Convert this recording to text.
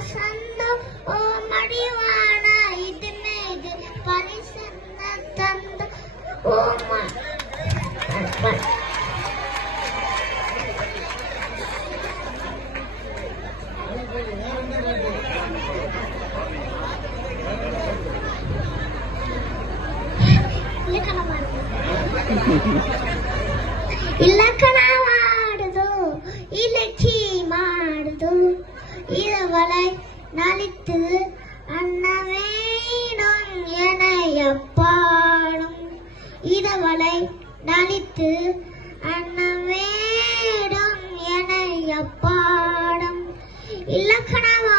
வசந்தோ ஓ மடிவான இது மேது பரிசன்ன தந்த ஓ ಇಲ್ಲಕನ ಮಾಡುದು ಇಲಚಿ ಮಾಡುದು இரவலை நலித்து அன்னவேணும் எனையப்பாடும் இரவலை நலித்து அன்னவேடும் எனையப்பாடும் இலக்கணவா